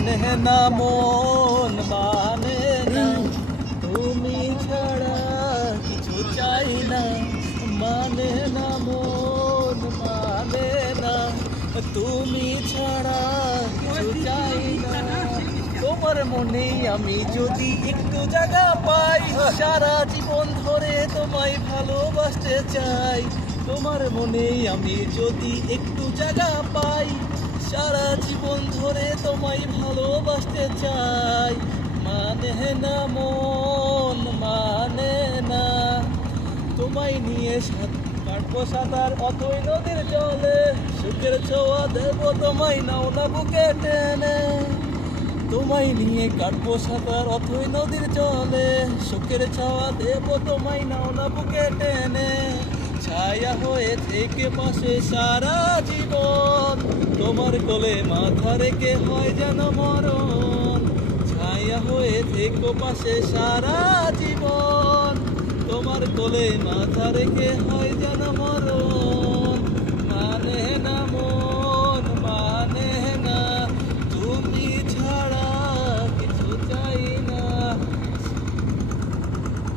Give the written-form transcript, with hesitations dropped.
মানে না মন মানে না, তুমি ছাড়া কিছু চাই না। মানে না মন মানে না, তুমি ছাড়া কিছু চাই না। তোমার মনে আমি যদি একটু জায়গা পাই, সারা জীবন ধরে তোমায় ভালোবাসতে চাই। তোমার মনে আমি যদি একটু জায়গা পাই, সারা জীবন ধরে তোমায় ভালোবাসতে চাই। মানে না মন মানে না, তোমায় নিয়ে কাটবো সাঁতার অথই নদীর জলে, সুখের ছোঁয়া দেব তোমায় নাও না বুকে টেনে। তোমায় নিয়ে কাটবো সাঁতার অথই নদীর জলে, সুখের ছোঁয়া দেব তোমায় নাও না বুকে টেনে। ছায়া হয়ে থেকে পাশে সারা জীবন, তোমার কোলে মাথা রেখে হয় যেন মরণ। ছায়া হয়ে থেকে পাশে সারা জীবন, তোমার কোলে মাথা রেখে হয় যেন মরণ।